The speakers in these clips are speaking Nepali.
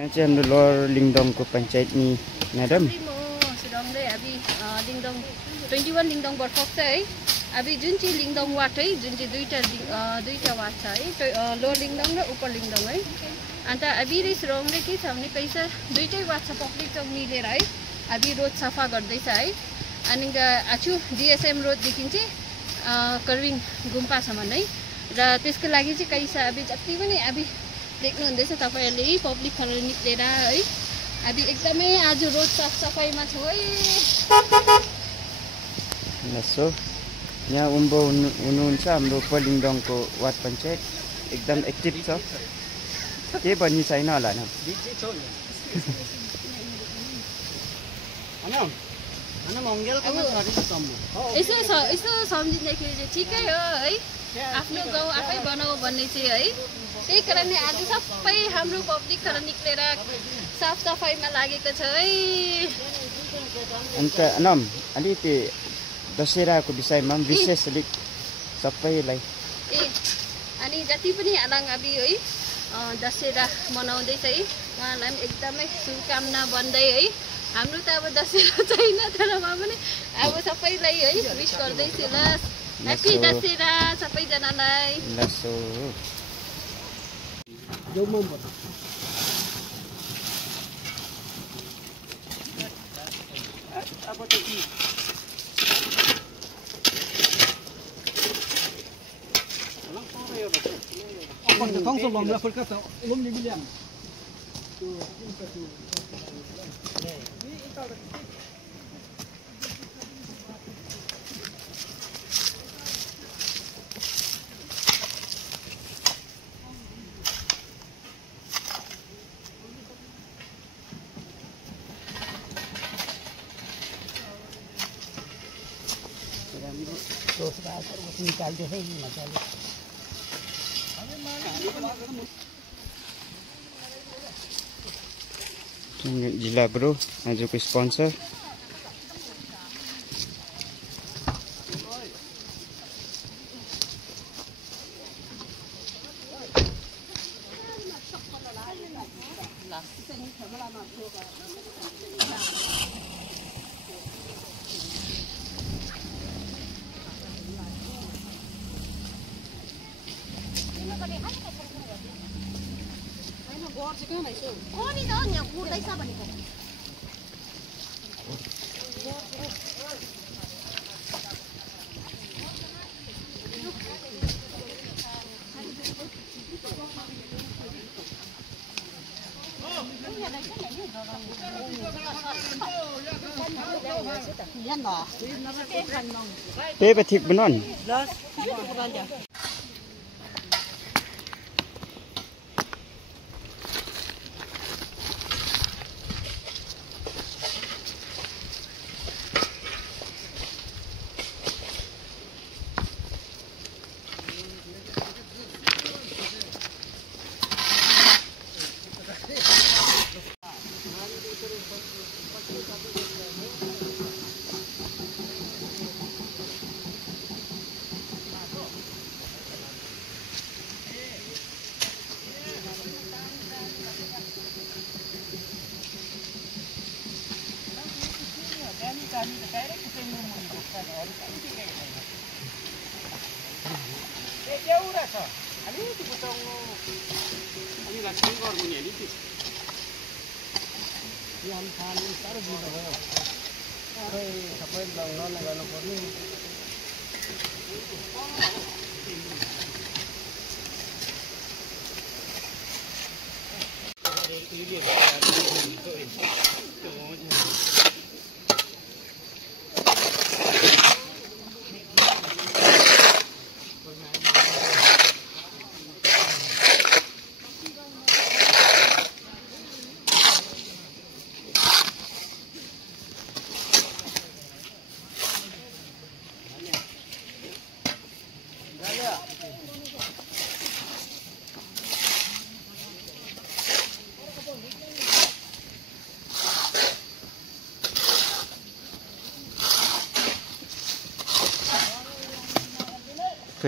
यहाँ चाहिँ हाम्रो लोवर लिङदोङको पञ्चायतनी म्याडम सुरङले अभी लिङदोङ 21 लिङदोङ बर्फक छ है। अभी जुन चाहिँ लिङदोङ वार्ड है, जुन चाहिँ दुईटा वार्ड छ है, लोवर लिङदोङ र उपर लिङदोङ है। अन्त अभी सुरङले के छ भने पैसा दुईटै वार्ड छ पब्लिक चौक मिलेर है। अभी रोड सफा गर्दैछ है। अनि आछु जिएसएम रोडदेखि चाहिँ कर्विङ गुम्पासम्म है। र त्यसको लागि चाहिँ कैसा अभी जति पनि अभी देख्नुहुँदैछ तपाईहरुले पब्लिकहरु निक्लेर है। अभी एकदमै आज रोड साफ सफाईमा छ है। नसो यहाँ उम्बो हुनुहुन्छ हाम्रो उपर लिङदोङको वार्ड पञ्चायत एकदम एक्टिभ छ। के भन्ने छैन होला न। यसो सम्झिँदाखेरि चाहिँ ठिकै हो है। आफ्नो गाउँ आफै बनाऊ भन्ने चाहिँ है। त्यही कारणले आज सबै हाम्रो पब्लिकहरु निक्लेर साफ सफाईमा लागेको छ है। अन्त अलिकति दशहराको विषयमा विशेष अलिक सबैलाई अनि जति पनि आलाङाबी है दशहरा मनाउँदैछ है, उहाँलाई एकदमै शुभकामना भन्दै है। हाम्रो त अब दशहरा छैन तर भए पनि अब सबैलाई है विश गर्दैछु ल। ह्यापी दशहरा सबैजनालाई। जिल्ला ब्रो आजको स्पोन्सर त्यही भए ठिक बनाउनु।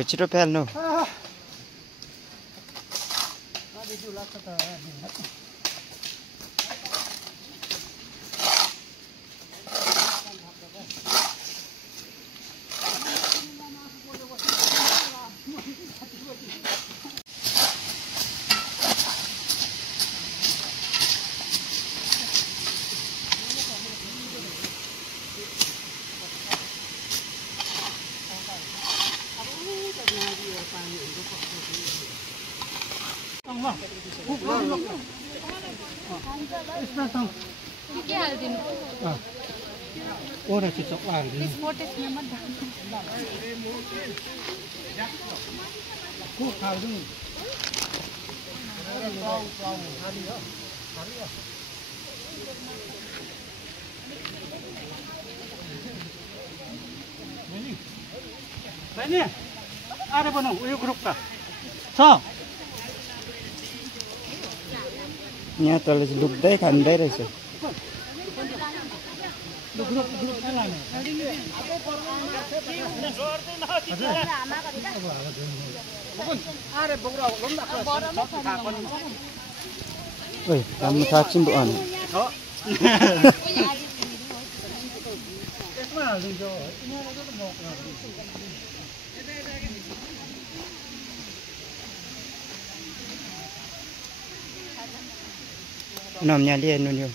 छिटो फाल्नु। के हाल्दिनु ओरा चाहिँ चक्ला हाल्दिनु को खाल्दिनु बहिनी आएर बनाऊ उयो ग्रुपका छ यहाँ तल चाहिँ लुक्दै खाँदै रहेछ Oi, kamu touching bukan? Namanya dia nunjuk.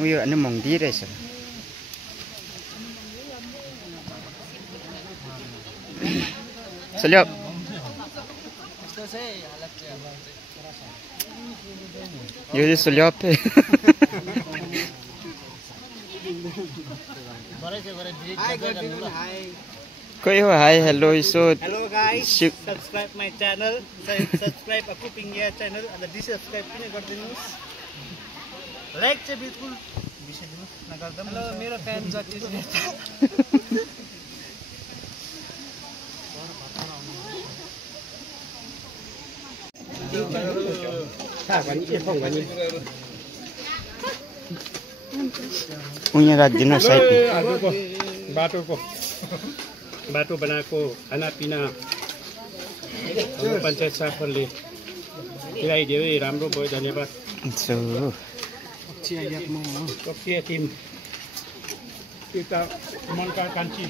Ui, anh mong đi rồi sao? Seliap. Jadi seliap. Koi ho hi hello so. Hello guys, subscribe my channel. Subscribe a cooking gear channel and the subscribe पनि गरिदिनुस्. लाइक चाहिँ बिल्कुल बिर्सिदिनुस् नगर्दा पनि. हेलो मेरो फ्यान जति Punya rajin saya. बाटो बनाएको खानापिना पञ्चायत साफरले दिलाइदियो राम्रो भयो धन्यवाद कक्षीय टिम यता मनका कान्छी